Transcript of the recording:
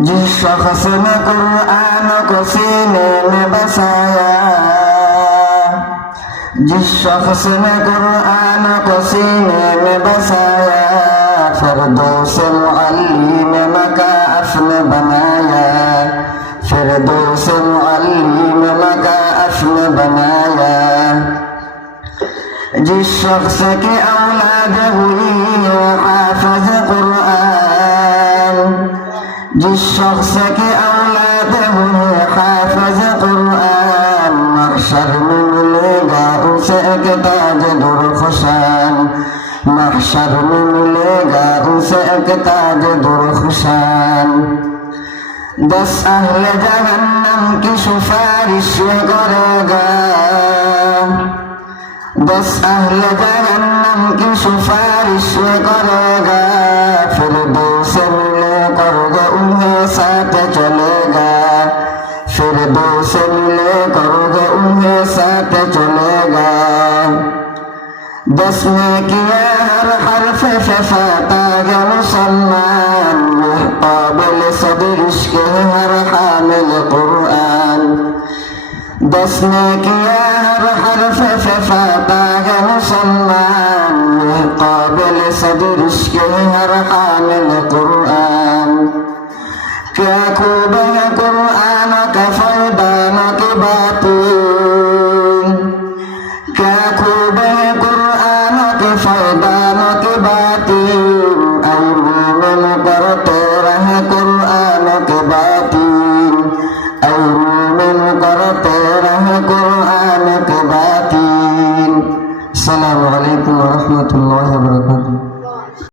जिस शख्स ने कुरान को सीने में बसाया, जिस शख्स ने कुरान को सीने में बसाया, फिरदौस मुअल्लिम मका अपने बनाया, फिरदौस मुअल्लिम मका अपने बनाया। जिस शख्स की औलाद हुई हाफिज कुरान, जिस शख्स की औलाद हुई हाफिज कुरान, महशर में मिलेगा उसे एक ताज दुर्खशान, महशर में मिलेगा उसे एक ताज दुर्खशान। 10 अहले जहन्नम की सिफारिश करेगा, 10 अहले जहन्नम की सिफारिश करेगा, फिरदौस मिलकर जो उन्हें साथ चलेगा, फिरदौस मिलकर जो उन्हें साथ चलेगा। 10 ने किया हर हर्फ फफाता है मुसलमान, काबिल सदर इश्क हर हामिल कुरान। 10 ने किया हर हर्फ फफाता है मुसलमान, काबिल सदर इश्क हर हामिल कुरान।